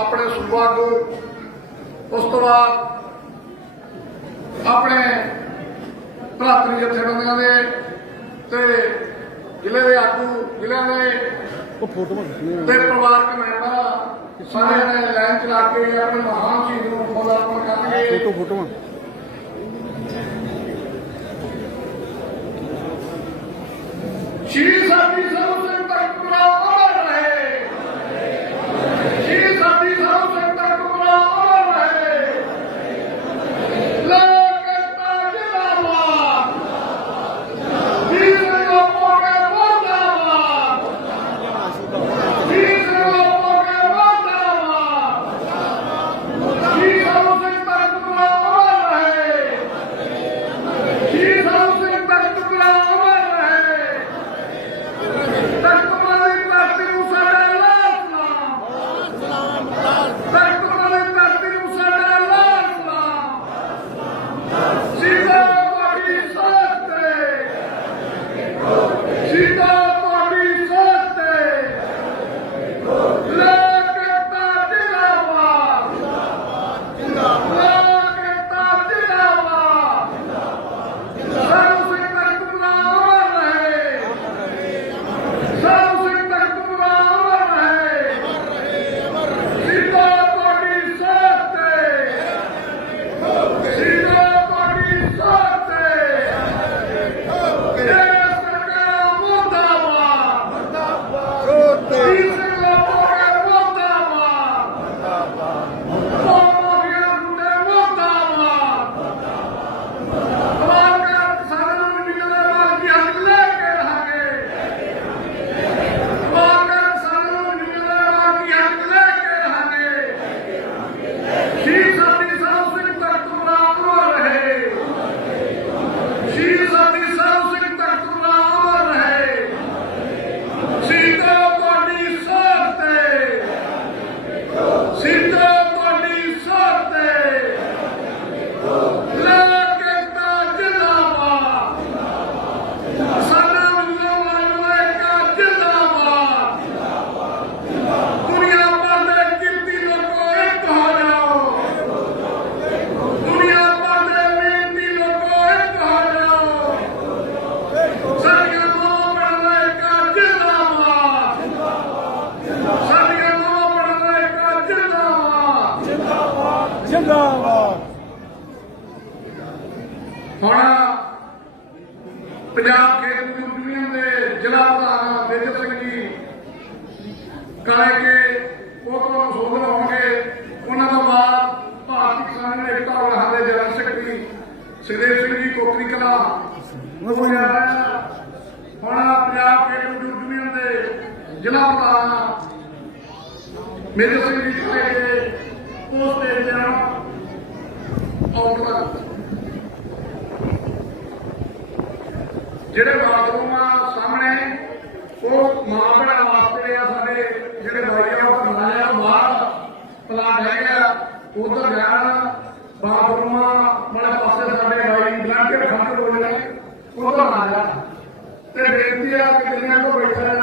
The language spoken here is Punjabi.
ਆਪਣੇ ਸੂਬਾ ਕੋ ਉਸ ਤੋਂ ਬਾਅਦ ਆਪਣੇ ਭਰਾਤਰੀ ਜਥੇਬੰਦੀਆਂ ਦੇ ਤੇ ਜ਼ਿਲ੍ਹੇ ਦੇ ਆਗੂ ਜ਼ਿਲ੍ਹਿਆਂ ਦੇ ਉਹ ਫੋਟੋਆਂ ਤੇ ਪਰਿਵਾਰਕ ਮੈਂਬਰਾਂ ਸਾਰਿਆਂ ਨੇ ਲਾਈਨ ਚਲਾ ਕੇ ਆਪਣੇ ਮਹਾਨ ਸ਼ਹੀਦ ਨੂੰ ਫੋਲਾ ਅਰਪਣ ਕਰਨਗੇ। ਫੋਟੋ ਫੋਟੋਆਂ ਜਿੰਦਾਬਾਦ। ਹੁਣ ਪੰਜਾਬ ਖੇਤ ਮਜ਼ਦੂਰ ਯੂਨੀਅਨ ਦੇ ਜ਼ਿਲ੍ਹਾ ਪ੍ਰਧਾਨ ਮੇਜਰ ਸਿੰਘ ਜੀ ਕਾਲੇ ਕੇ ਉਹ ਤੋਂ ਸੋਧਰ ਹੋਣਗੇ ਉਹਨਾਂ ਤੋਂ ਬਾਅਦ ਭਾਰਤੀ ਕਿਸਾਨ ਏਕਤਾ ਵਾਲਾ ਦੇ ਜਨਰਲ ਸੈਕਟਰੀ ਸੁਖਦੇਵ ਸਿੰਘ ਜੀ ਕੋਕਰੀ ਕਲਾ। ਉਹ ਹੁਣ ਪੰਜਾਬ ਖੇਤ ਮਜ਼ਦੂਰ ਯੂਨੀਅਨ ਦੇ ਜ਼ਿਲ੍ਹਾ ਪ੍ਰਧਾਨ ਮੇਜਰ ਸਿੰਘ ਜੀ ਕਾਲੇ ਕੇ ਉਸ ਤੇ ਜਿਹੜੇ ਬਾਥਰੂਮ ਆ ਸਾਹਮਣੇ, ਉਹ ਮਾਂ ਭੈਣਾਂ ਵਾਸਤੇ ਆ ਸਾਡੇ, ਜਿਹੜੇ ਬਾਈ ਆ ਉਹ ਬਣਾਇਆ, ਬਾਹਰ ਪਲਾਟ ਹੈਗਾ, ਉਧਰ ਜਾਣ, ਬਾਥਰੂਮਾਂ ਵਾਲੇ ਪਾਸੇ ਸਾਡੇ ਬਾਈ ਬਲੈਂਕਟ ਖੰਡ ਬੋਲਣੇ ਉਧਰ ਆ ਜਾ। ਤੇ ਬੇਨਤੀ ਆ ਕਿ ਜਿੰਨਾਂ ਕੋ ਬੈਠਾ